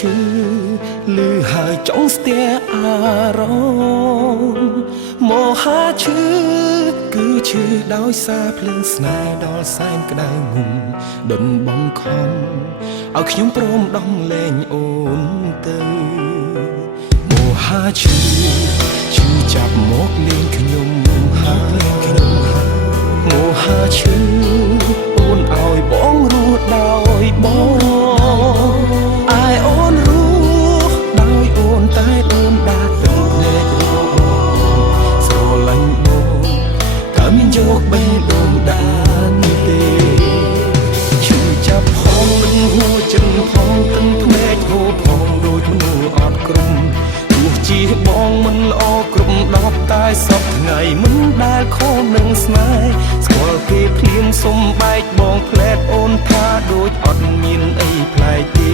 ឈឺលឺហើយចង់ស្ទះអារម្មណ៍មហាឈឺគឺឈឺដោយសារភ្លើងស្នេហ៍ដល់សែនក្តៅងុំដុនបងខំឲ្យខ្ញុំព្រមដំលែងអូនទៅមហាឈឺចាប់មកលេងខ្ញុំហើយមហាឈឺអូនឲ្យបងរស់ដោយបងអាយអូនរស់ដោយអូនតែអូនដាស់ទៅភ្នែករបស់ស្រឡាញ់បងតើមានយកបេះដូងដានទេឈឺចាប់ផងនឹងហួចចិនផងទឹកភ្នែកហូរផងដូចមនុស្សអត់ក្រុមទោះជាបងមិនល្អគ្រប់10តែសពថ្ងៃមិនដែលខំនឹងស្នេហ៍ស្គាល់គេភ្លាមសុំបែកបងផ្លែតអូនថាដូចអត់មានអីប្លែកទេ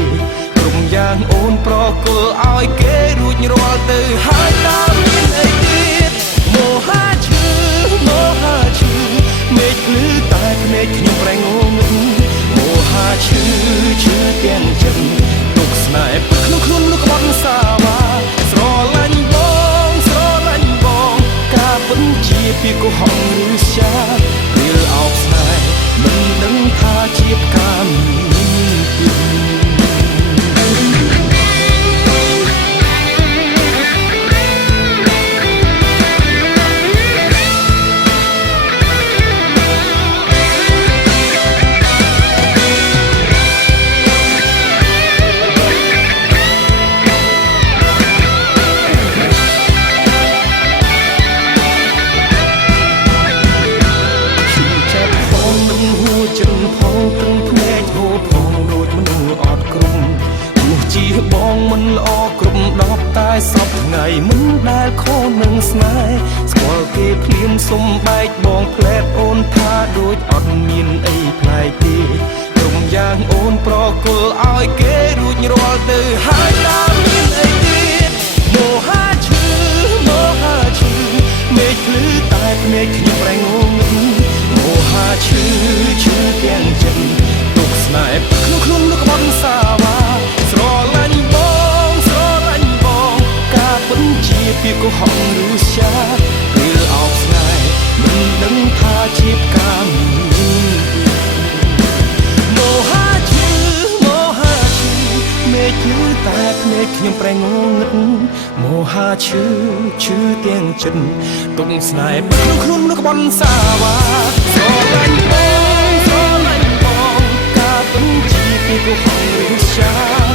ក្រុមយ៉ាងអូនប្រគល់ឲ្យគេរួចរាល់ទៅហើយតើមានអីទៀតមហាឈឺមេឃភ្លឺតែភ្នែកខ្ញុំប្រែងងឹតមហាឈឺទាំងចិត្តទុកស្នេហ៍ពិតក្នុងខ្លួនមនុស្សក្បត់សាវាស្រឡាញ់បងការពិតជាពីកុហកឬရှာរៀលអោបស្នេហ៍មិនដឹងថាជាផ្កាមានពីបងមិនល្អគ្រប់10តែសពថ្ងៃមិនដែលខំនឹងស្នេហ៍ស្គាល់គេភ្លាមសុំបែកបងផ្លែតអូនថាដូចអត់មានអីប្លែកទេក្រុមយ៉ាងអូនប្រគល់ឲ្យគេរួចរាល់ទៅហើយតើមានអីទៀតមហាឈឺមេឃភ្លឺតែភ្នែកខ្ញុំប្រែងងឹតមហាឈឺទាំងចិត្តទុកស្នេហ៍ក្នុងខ្លួនលោកក្បត់សាវាស្រឡាញ់បងការពិតជាពីកុហកឬရှာរៀលអោបស្នេហ៍មិនដឹងថាជាផ្កាមហាឈឺមេឃភ្លឺតែភ្នែកខ្ញុំប្រែងងឹតមហាឈឺទាំងចិត្តទុកស្នេហ៍ក្នុងខ្លួនមនុស្សក្បត់សាវាស្រឡាញ់បងការពិតជាពីកុហកឬရှာ